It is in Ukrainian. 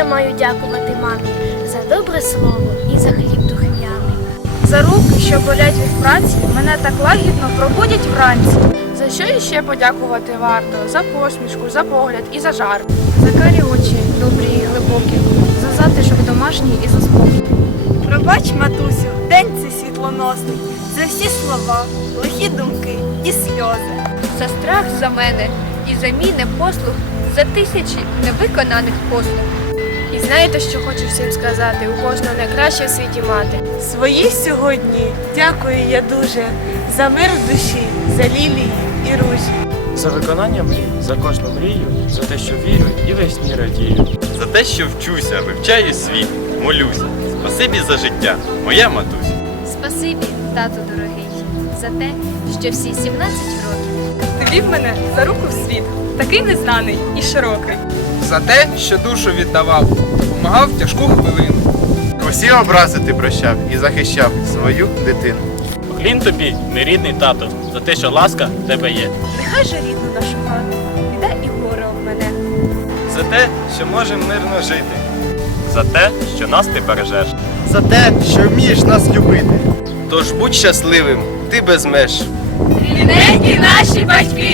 я маю дякувати мамі за добре слово і за хліб духняний. За руки, що болять від праці, мене так лагідно пробудять вранці. За що іще подякувати варто? За посмішку, за погляд і за жарт. За карі очі, добрі, і глибокі, за затишок домашній і за спокій. Пробач, матусю, день це світлоносний, за всі слова, лихі думки і сльози. За страх за мене і за мій непослух, за тисячі невиконаних послуг. Знаєте, що хочу всім сказати? У кожного найкраще в світі мати. Свої сьогодні дякую я дуже за мир в душі, за лілії і ружі. За виконання мрій, за кожну мрію, за те, що вірю і весні радію. За те, що вчуся, вивчаю світ, молюся. Спасибі за життя, моя матуся. Спасибі, тату дорогий, за те, що всі 17 років Ти вів мене за руку в світ, такий незнаний і широкий. За те, що душу віддавав, помагав в тяжку хвилину. Усі образи ти прощав і захищав свою дитину. Поклін тобі, мій рідний тато, за те, що ласка в тебе є. Нехай же рідну нашу хату, біда і горе об мене. За те, що можемо мирно жити. За те, що нас ти бережеш. За те, що вмієш нас любити. Тож будь щасливим, ти без меж. Рідненькі наші батьки,